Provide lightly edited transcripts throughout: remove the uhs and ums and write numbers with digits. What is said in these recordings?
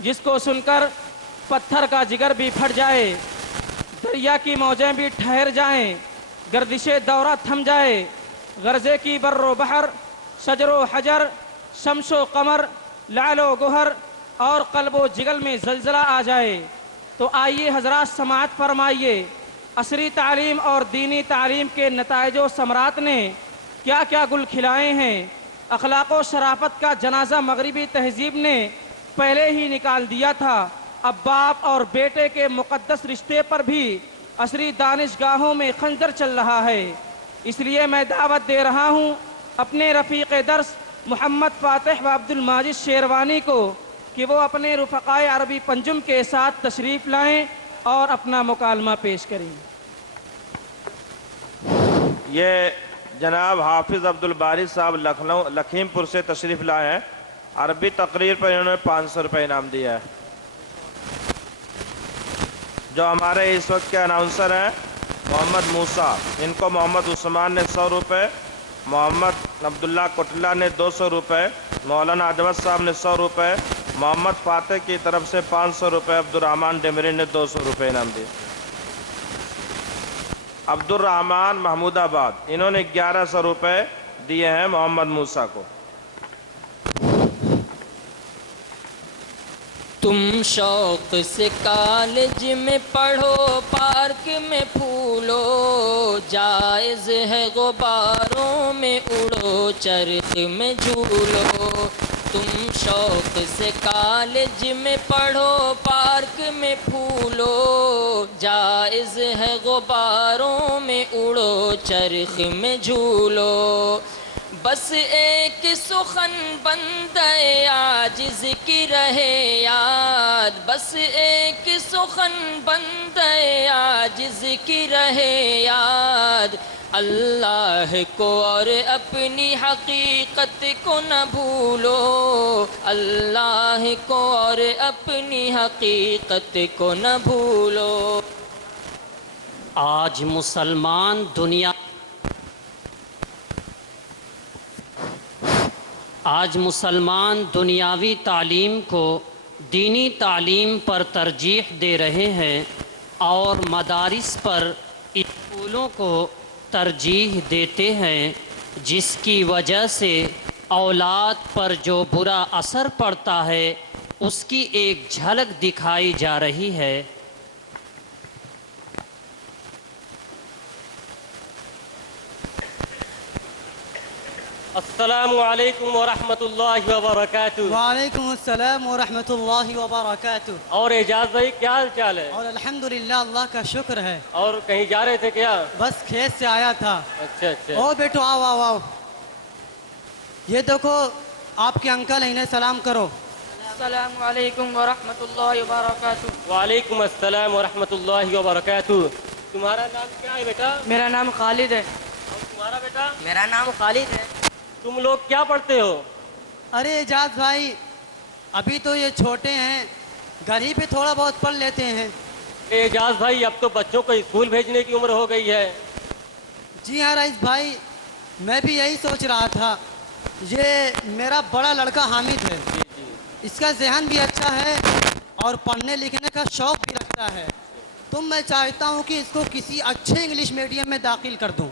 جس کو سن کر پتھر کا جگر بھی پھٹ جائے، دریا کی موجیں بھی ٹھہر جائیں، گردش دورہ تھم جائے، غرضے کی بر و بحر، شجر و حجر، شمس و قمر، لعل و گہر اور قلب و جگل میں زلزلہ آ جائے، تو آئیے حضرات سماعت فرمائیے عصری تعلیم اور دینی تعلیم کے نتائج و ثمرات نے کیا کیا گل کھلائے ہیں۔ اخلاق و شرافت کا جنازہ مغربی تہذیب نے پہلے ہی نکال دیا تھا، اب باپ اور بیٹے کے مقدس رشتے پر بھی عصری دانشگاہوں میں خنجر چل رہا ہے۔ اس لیے میں دعوت دے رہا ہوں اپنے رفیق درس محمد فاتح و عبد الماجد شیروانی کو کہ وہ اپنے رفقائے عربی پنجم کے ساتھ تشریف لائیں اور اپنا مکالمہ پیش کریں۔ یہ جناب حافظ عبد الباری صاحب لکھیم پور سے تشریف لائے ہیں۔ عربی تقریر پر انہوں نے 500 روپے انعام دیا ہے۔ جو ہمارے اس وقت کے اناؤنسر ہیں محمد موسیٰ، ان کو محمد عثمان نے 100 روپے، محمد عبداللہ کٹلہ نے 200 روپے، مولانا عجوت صاحب نے 100 روپے، محمد فاتح کی طرف سے 500 روپے، عبد الرحمن ڈیمری نے 200 روپے انعام دیے۔ عبد الرحمن محمود آباد، انہوں نے 1100 روپے دیے ہیں محمد موسیٰ کو۔ تم شوق سے کالج میں پڑھو، پارک میں پھولو، جائز ہے غباروں میں اڑو، چرخ میں جھولو۔ تم شوق سے کالج میں پڑھو، پارک میں پھولو، جائز ہے غباروں میں اڑو، چرخ میں جھولو۔ بس ایک سخن بندے عاجز کی رہے یاد، بس ایک سخن بندے عاجز کی رہے یاد، اللہ کو اور اپنی حقیقت کو نہ بھولو، اللہ کو اور اپنی حقیقت کو نہ بھولو۔ آج مسلمان دنیاوی تعلیم کو دینی تعلیم پر ترجیح دے رہے ہیں اور مدارس پر اسکولوں کو ترجیح دیتے ہیں، جس کی وجہ سے اولاد پر جو برا اثر پڑتا ہے اس کی ایک جھلک دکھائی جا رہی ہے۔ السلام علیکم ورحمۃ اللہ وبرکاتہ۔ وعلیکم السلام ورحمۃ اللہ وبرکاتہ۔ اور اعجاز بھائی کیا حال چال ہے؟ اور الحمدللہ اللہ کا شکر ہے۔ اور کہیں جا رہے تھے کیا؟ بس کھیت سے آیا تھا۔ اچھا اچھا۔ او بیٹو آؤ آؤ آؤ، یہ دیکھو آپ کے انکل انہیں سلام کرو۔ السلام علیکم ورحمۃ اللہ وبرکاتہ۔ وعلیکم السلام ورحمۃ اللہ وبرکاتہ۔ تمہارا نام کیا ہے بیٹا؟ میرا نام خالد ہے۔ اور تمہارا بیٹا؟ میرا نام خالد ہے۔ تم لوگ کیا پڑھتے ہو؟ ارے اعجاز بھائی ابھی تو یہ چھوٹے ہیں، گھر ہی پہ تھوڑا بہت پڑھ لیتے ہیں۔ اعجاز بھائی اب تو بچوں کو اسکول بھیجنے کی عمر ہو گئی ہے۔ جی ہاں رئیس بھائی، میں بھی یہی سوچ رہا تھا۔ یہ میرا بڑا لڑکا حامد ہے، اس کا ذہن بھی اچھا ہے اور پڑھنے لکھنے کا شوق بھی رکھتا ہے، تو میں چاہتا ہوں کہ اس کو کسی اچھے انگلش میڈیم میں داخل کر دوں۔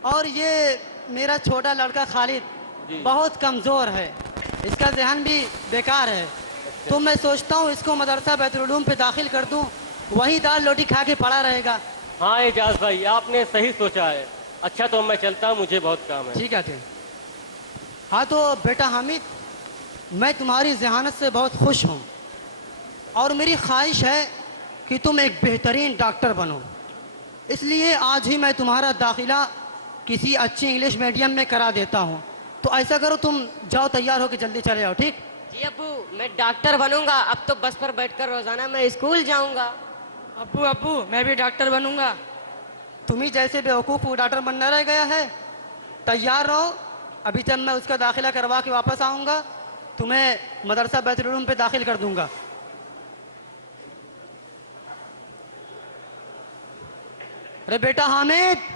اور یہ میرا چھوٹا لڑکا خالد بہت کمزور ہے، اس کا ذہن بھی بیکار ہے، تو میں سوچتا ہوں اس کو مدرسہ بیت العلوم پہ داخل کر دوں، وہیں دال روٹی کھا کے پڑا رہے گا۔ ہاں اعجاز بھائی آپ نے صحیح سوچا ہے۔ اچھا تو میں چلتا ہوں، مجھے بہت کام ہے۔ ٹھیک ہے ٹھیک۔ ہاں تو بیٹا حامد، میں تمہاری ذہانت سے بہت خوش ہوں اور میری خواہش ہے کہ تم ایک بہترین ڈاکٹر بنو، اس لیے آج ہی میں تمہارا داخلہ کسی اچھی انگلش میڈیم میں کرا دیتا ہوں۔ تو ایسا کرو تم جاؤ تیار ہو کے جلدی چلے جاؤ، ٹھیک؟ جی ابو میں ڈاکٹر بنوں گا، اب تو بس پر بیٹھ کر روزانہ میں اسکول جاؤں گا۔ ابو میں بھی ڈاکٹر بنوں گا۔ تمہیں جیسے بیوقوف وہ ڈاکٹر بننا رہ گیا ہے، تیار رہو، ابھی جب میں اس کا داخلہ کروا کے واپس آؤں گا تمہیں مدرسہ بیت العلوم پہ داخل کر دوں گا۔ ارے بیٹا حامد،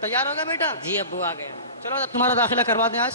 تیار ہوگا بیٹا؟ جی ابو آ گیا۔ چلو تمہارا داخلہ کروا دیں آج۔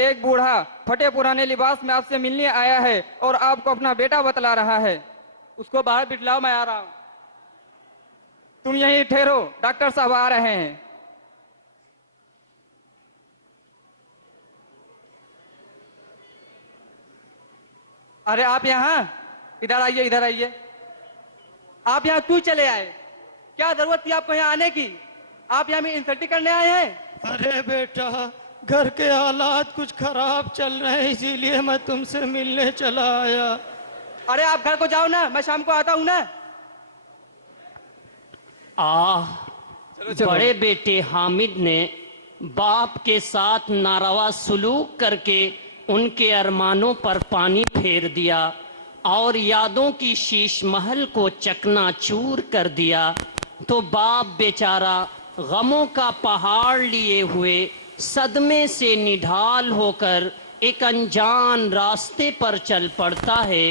ایک بوڑھا پھٹے پرانے لباس میں آپ سے ملنے آیا ہے اور آپ کو اپنا بیٹا بتلا رہا ہے. اس کو باہر بٹلاؤ, میں آ رہا ہوں. تم یہیں ٹھہرو, ڈاکٹر صاحب آ رہے ہیں. ارے آپ یہاں, ادھر آئیے, ادھر آئیے. آپ یہاں کیوں چلے آئے؟ کیا ضرورت تھی آپ کو یہاں آنے کی؟ آپ یہاں میں انسلٹی کرنے آئے ہیں؟ ارے بیٹا, گھر کے حالات کچھ خراب چل رہے ہیں, اسی لیے میں تم سے ملنے چلا آیا. ارے آپ گھر کو جاؤ نا, میں شام کو آتا ہوں نا. بڑے بیٹے حامد نے باپ کے ساتھ ناروا سلوک کر کے ان کے ارمانوں پر پانی پھیر دیا اور یادوں کی شیش محل کو چکنا چور کر دیا. تو باپ بیچارہ غموں کا پہاڑ لیے ہوئے صدمے سے نڈھال ہو کر ایک انجان راستے پر چل پڑتا ہے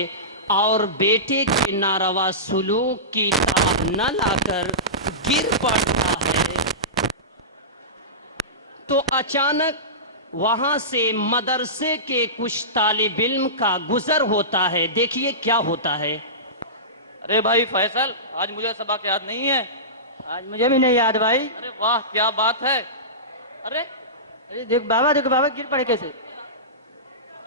اور بیٹے کے ناروا سلوک کی تاب نہ لا کر گر پڑتا ہے. تو اچانک وہاں سے مدرسے کے کچھ طالب علم کا گزر ہوتا ہے. دیکھیے کیا ہوتا ہے. ارے بھائی فیصل, آج مجھے سبق یاد نہیں ہے. آج مجھے بھی نہیں یاد بھائی. ارے واہ, کیا بات ہے. ارے دیکھ بابا, دیکھو بابا گر پڑے کیسے.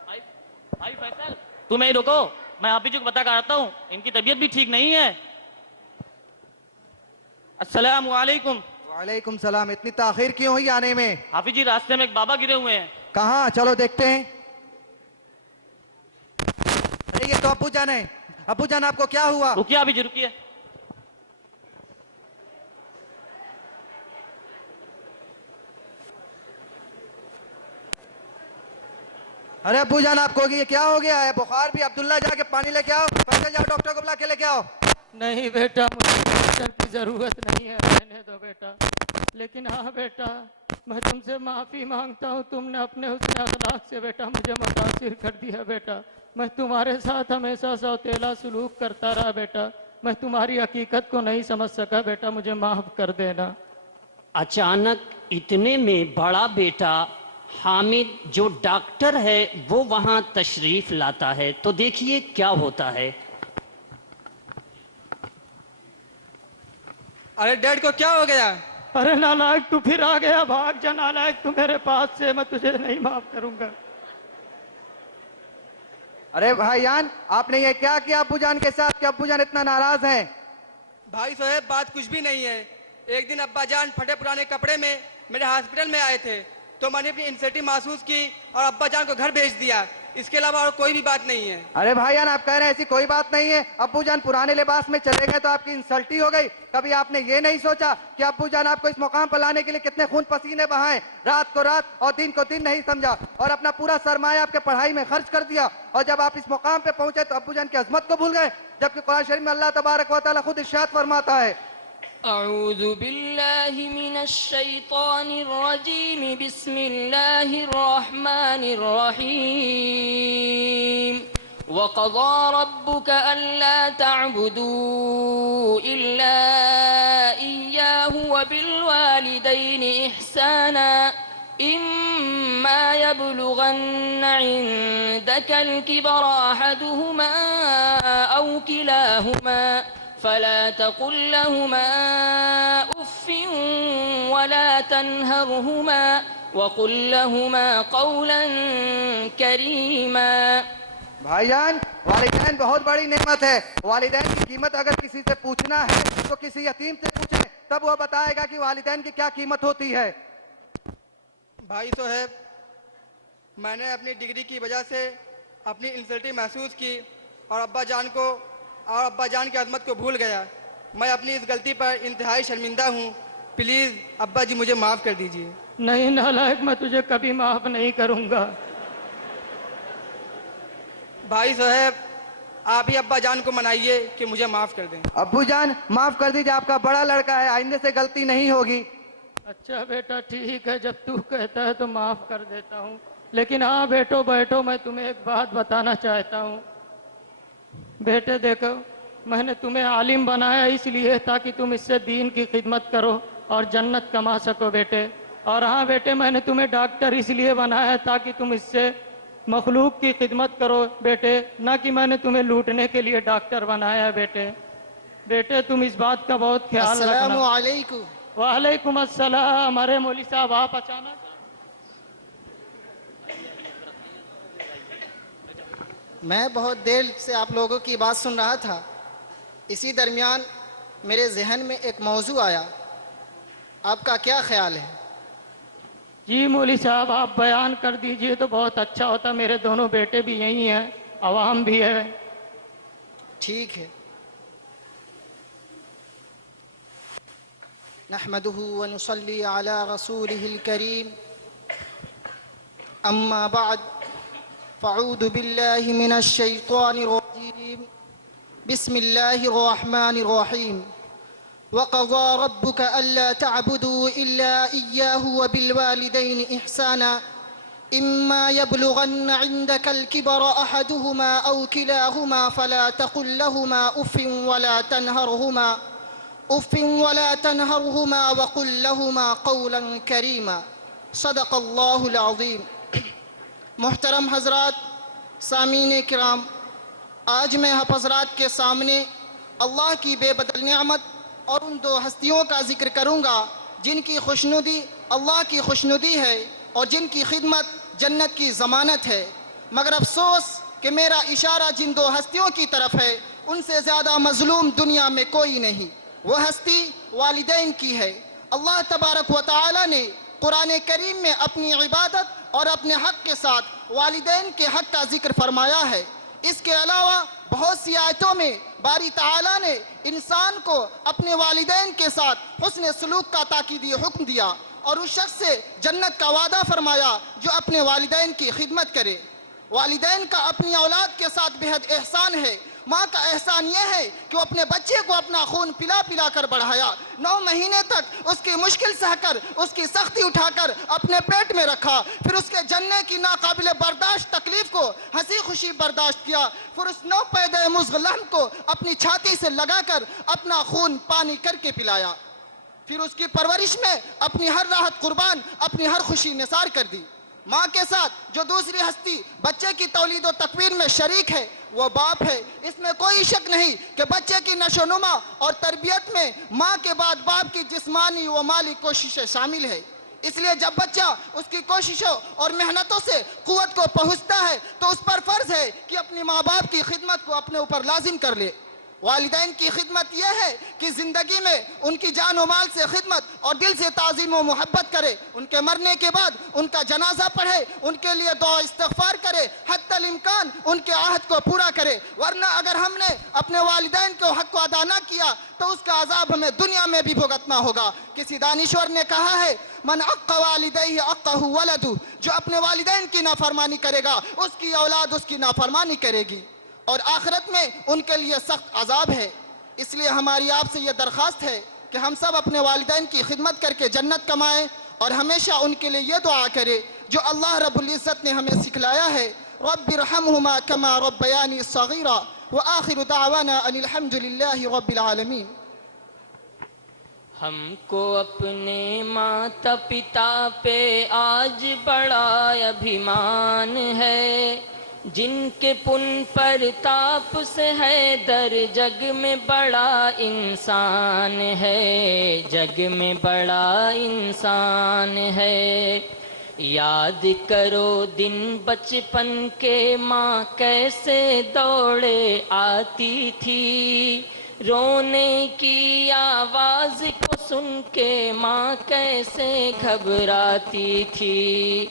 بھائی فیصل, تم ہی رکو, میں حافظ کو بتا کر آتا ہوں, ان کی طبیعت بھی ٹھیک نہیں ہے. السلام علیکم. وعلیکم السلام. اتنی تاخیر کیوں ہوئی آنے میں؟ حافظ جی, راستے میں ایک بابا گرے ہوئے ہیں. کہاں؟ چلو دیکھتے ہیں. ارے یہ تو ابو جان ہے. ابو جان, آپ کو کیا ہوا؟ رکیے حافظ جی, رکیے. ارے ابو جان, آپ کو یہ کیا ہو گیا ہے؟ بخار بھی. عبداللہ جا کے پانی لے کے آؤ. پہلے جاؤ ڈاکٹر کو بلا کے لے کے آؤ. نہیں بیٹا, مجھے ڈاکٹر کی ضرورت نہیں ہے, رہنے دو بیٹا. لیکن ہاں بیٹا, میں تم سے معافی مانگتا ہوں. تم نے اپنے حسن اخلاق سے بیٹا مجھے متاثر کر دیا بیٹا. میں تمہارے ساتھ ہمیشہ سوتیلا سلوک کرتا رہا بیٹا. میں تمہاری حقیقت کو نہیں سمجھ سکا بیٹا, مجھے معاف کر دینا. اچانک اتنے میں بڑا بیٹا حامد جو ڈاکٹر ہے وہ وہاں تشریف لاتا ہے. تو دیکھیے کیا ہوتا ہے. ارے ڈیڈ کو کیا ہو گیا؟ ارے نالائق, تو پھر آ گیا. بھاگ جا نالائق, تو میرے پاس سے. میں تجھے نہیں معاف کروں گا. ارے بھائی جان, آپ نے یہ کیا کیا ابو جان کے ساتھ کہ ابو جان اتنا ناراض ہیں؟ بھائی صاحب, بات کچھ بھی نہیں ہے. ایک دن ابا جان پھٹے پرانے کپڑے میں میرے ہاسپٹل میں آئے تھے, تو میں نے اپنی انسلٹی محسوس کی اور ابا جان کو گھر بھیج دیا. اس کے علاوہ اور کوئی بھی بات نہیں ہے. ارے بھائی جان, آپ کہہ رہے ہیں ایسی کوئی بات نہیں ہے. ابو جان پرانے لباس میں چلے گئے تو آپ کی انسلٹی ہو گئی. کبھی آپ نے یہ نہیں سوچا کہ ابو جان آپ کو اس مقام پر لانے کے لیے کتنے خون پسینے بہائیں, رات کو رات اور دن کو دن نہیں سمجھا, اور اپنا پورا سرمایہ آپ کے پڑھائی میں خرچ کر دیا, اور جب آپ اس مقام پہ پہنچے تو ابو جان کی عظمت کو بھول گئے, جبکہ قرآن شریف میں اللہ تبارک و تعالیٰ خود ارشاد فرماتا ہے. أعوذ بالله من الشيطان الرجيم. بسم الله الرحمن الرحيم. وقضى ربك ألا تعبدوا إلا إياه وبالوالدين إحسانا. إما يبلغن عندك الكبر أحدهما أو كلاهما فلا تقل لهما أف ولا تنهرهما وقل لهما قولا كريما. بھائی جان, والدین بہت بڑی نعمت ہے. والدین کی قیمت اگر کسی سے پوچھنا ہے تو کسی یتیم سے پوچھیں, تب وہ بتائے گا کہ والدین کی کیا قیمت ہوتی ہے. بھائی صاحب, میں نے اپنی ڈگری کی وجہ سے اپنی انسلٹی محسوس کی اور ابا جان کی عظمت کو بھول گیا. میں اپنی اس غلطی پر انتہائی شرمندہ ہوں. پلیز ابا جی مجھے معاف کر دیجیے. نہیں نالائق, میں تجھے کبھی معاف نہیں کروں گا. بھائی صاحب, آپ ہی ابا جان کو منائیے کہ مجھے معاف کر دیں. ابو جان معاف کر دیجیے, آپ کا بڑا لڑکا ہے, آئندے سے غلطی نہیں ہوگی. اچھا بیٹا ٹھیک ہے, جب تو کہتا ہے تو معاف کر دیتا ہوں. لیکن ہاں بیٹو, میں تمہیں ایک بات بتانا چاہتا ہوں. بیٹے دیکھو, میں نے تمہیں عالم بنایا اس لیے تاکہ تم اس سے دین کی خدمت کرو اور جنت کما سکو بیٹے. اور ہاں بیٹے میں نے تمہیں ڈاکٹر اس لیے بنایا تاکہ تم اس سے مخلوق کی خدمت کرو بیٹے، نہ کہ میں نے تمہیں لوٹنے کے لیے ڈاکٹر بنایا ہے بیٹے۔ بیٹے تم اس بات کا بہت خیال رکھنا۔ السلام علیکم۔ وعلیکم السلام۔ ارے مولوی صاحب آپ اچانک میں بہت دیر سے آپ لوگوں کی بات سن رہا تھا، اسی درمیان میرے ذہن میں ایک موضوع آیا، آپ کا کیا خیال ہے؟ جی مولوی صاحب آپ بیان کر دیجئے تو بہت اچھا ہوتا، میرے دونوں بیٹے بھی یہی ہیں، عوام بھی ہے۔ ٹھیک ہے۔ نحمده ونصلي على رسوله الكريم، أما بعد فاعوذ بالله من الشيطان الرجيم، بسم الله الرحمن الرحيم، وقضى ربك ألا تعبدوا إلا إياه وبالوالدين إحسانا إما يبلغن عندك الكبر أحدهما أو كلاهما فلا تقل لهما أف ولا تنهرهما وقل لهما قولا كريما، صدق الله العظيم۔ محترم حضرات، سامعین کرام، آج میں آپ حضرات کے سامنے اللہ کی بے بدل نعمت اور ان دو ہستیوں کا ذکر کروں گا جن کی خوشنودی اللہ کی خوشنودی ہے اور جن کی خدمت جنت کی ضمانت ہے، مگر افسوس کہ میرا اشارہ جن دو ہستیوں کی طرف ہے ان سے زیادہ مظلوم دنیا میں کوئی نہیں۔ وہ ہستی والدین کی ہے۔ اللہ تبارک و تعالی نے قرآن کریم میں اپنی عبادت اور اپنے حق کے ساتھ والدین کے حق کا ذکر فرمایا ہے۔ اس کے علاوہ بہت سی آیتوں میں باری تعالیٰ نے انسان کو اپنے والدین کے ساتھ حسن سلوک کا تاکیدی حکم دیا اور اس شخص سے جنت کا وعدہ فرمایا جو اپنے والدین کی خدمت کرے۔ والدین کا اپنی اولاد کے ساتھ بہت احسان ہے۔ ماں کا احسان یہ ہے کہ وہ اپنے بچے کو اپنا خون پلا پلا کر بڑھایا، 9 مہینے تک اس کی مشکل سہ کر، اس کی سختی اٹھا کر اپنے پیٹ میں رکھا، پھر اس کے جننے کی ناقابل برداشت تکلیف کو ہنسی خوشی برداشت کیا، پھر اس 9 پیدائے مزغلم کو اپنی چھاتی سے لگا کر اپنا خون پانی کر کے پلایا، پھر اس کی پرورش میں اپنی ہر راحت قربان، اپنی ہر خوشی نثار کر دی۔ ماں کے ساتھ جو دوسری ہستی بچے کی تولید و تکوین میں شریک ہے وہ باپ ہے۔ اس میں کوئی شک نہیں کہ بچے کی نشو و نما اور تربیت میں ماں کے بعد باپ کی جسمانی و مالی کوششیں شامل ہے۔ اس لیے جب بچہ اس کی کوششوں اور محنتوں سے قوت کو پہنچتا ہے تو اس پر فرض ہے کہ اپنی ماں باپ کی خدمت کو اپنے اوپر لازم کر لے۔ والدین کی خدمت یہ ہے کہ زندگی میں ان کی جان و مال سے خدمت اور دل سے تعظیم و محبت کرے، ان کے مرنے کے بعد ان کا جنازہ پڑھے، ان کے لیے دعا استغفار کرے، حتی الامکان ان کے عہد کو پورا کرے، ورنہ اگر ہم نے اپنے والدین کو حق کو ادا نہ کیا تو اس کا عذاب ہمیں دنیا میں بھی بھگتنا ہوگا۔ کسی دانشور نے کہا ہے من عق والدیہ عقہ ولدہ، جو اپنے والدین کی نافرمانی کرے گا اس کی اولاد اس کی نافرمانی کرے گی اور آخرت میں ان کے لیے سخت عذاب ہے۔ اس لیے ہماری آپ سے یہ درخواست ہے کہ ہم سب اپنے والدین کی خدمت کر کے جنت کمائیں اور ہمیشہ ان کے لیے یہ دعا کریں جو اللہ رب العزت نے ہمیں سکھلایا ہے، رب ارحمہما کما ربیانی صغیرا، وآخر دعوانا ان الحمد للہ رب العالمین۔ ہم کو اپنے ماتا پتا پہ آج بڑا ابھیمان ہے، جن کے پن پر تاپ سے ہے در جگ میں بڑا انسان ہے، جگ میں بڑا انسان ہے۔ یاد کرو دن بچپن کے ماں کیسے دوڑے آتی تھی، رونے کی آواز کو سن کے ماں کیسے گھبراتی تھی۔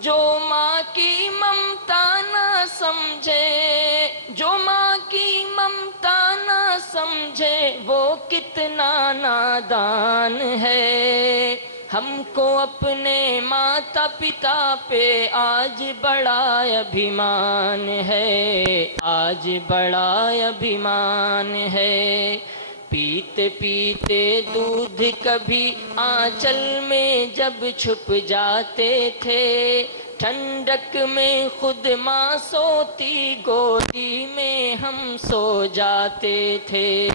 جو ماں کی ممتا نہ سمجھے، جو ماں کی ممتا نہ سمجھے وہ کتنا نادان ہے۔ ہم کو اپنے ماتا پتا پہ آج بڑا ابھیمان ہے، آج بڑا ابھیمان ہے۔ پیتے پیتے دودھ کبھی آنچل میں جب چھپ جاتے تھے، ٹھنڈک میں خود ماں سوتی گودی میں ہم سو جاتے تھے۔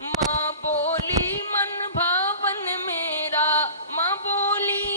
ماں بولی من بھاون میرا، ماں بولی